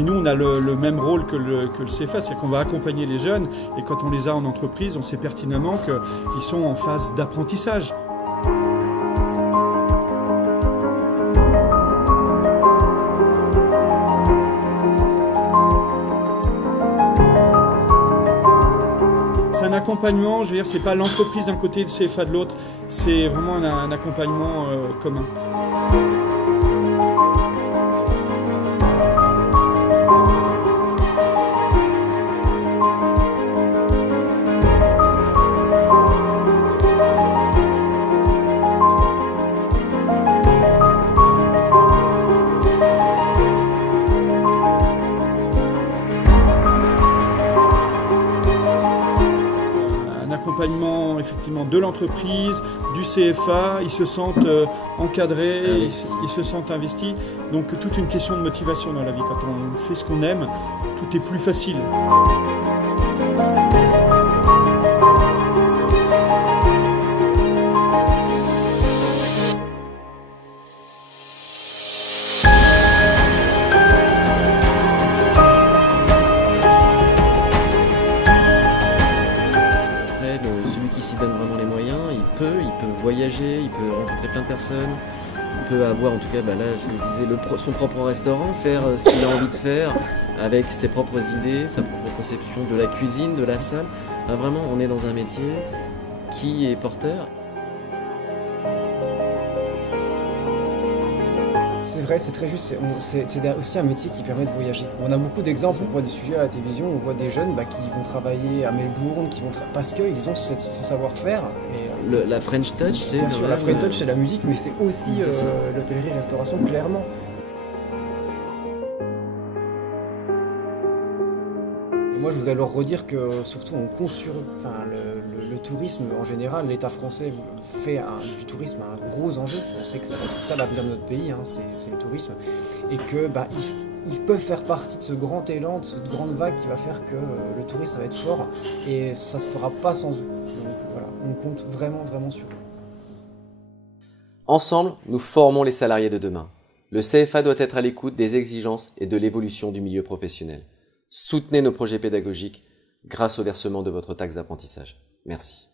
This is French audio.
Mais nous, on a le même rôle que le CFA, c'est qu'on va accompagner les jeunes, et quand on les a en entreprise, on sait pertinemment qu'ils sont en phase d'apprentissage. C'est un accompagnement, je veux dire, c'est pas l'entreprise d'un côté et le CFA de l'autre, c'est vraiment un accompagnement commun. Accompagnement effectivement de l'entreprise, du CFA, ils se sentent encadrés, ils se sentent investis. Donc toute une question de motivation dans la vie. Quand on fait ce qu'on aime, tout est plus facile. Celui qui s'y donne vraiment les moyens, il peut voyager, il peut rencontrer plein de personnes, il peut avoir, en tout cas, là, je disais, son propre restaurant, faire ce qu'il a envie de faire avec ses propres idées, sa propre conception de la cuisine, de la salle. Enfin, vraiment, on est dans un métier qui est porteur. C'est vrai, c'est très juste, c'est aussi un métier qui permet de voyager. On a beaucoup d'exemples, on voit des sujets à la télévision, on voit des jeunes qui vont travailler à Melbourne, parce qu'ils ont ce savoir-faire. La French Touch, c'est... Bien sûr, la French Touch, c'est la musique, mais c'est aussi l'hôtellerie-restauration, clairement. Moi, je voudrais leur redire que, surtout, on compte sur eux. Enfin, le tourisme, en général, l'État français fait du tourisme un gros enjeu. On sait que ça va être ça l'avenir de notre pays, hein, c'est le tourisme. Et que ils peuvent faire partie de ce grand élan, de cette grande vague qui va faire que le tourisme, ça va être fort. Et ça ne se fera pas sans eux. Donc voilà, on compte vraiment, vraiment sur eux. Ensemble, nous formons les salariés de demain. Le CFA doit être à l'écoute des exigences et de l'évolution du milieu professionnel. Soutenez nos projets pédagogiques grâce au versement de votre taxe d'apprentissage. Merci.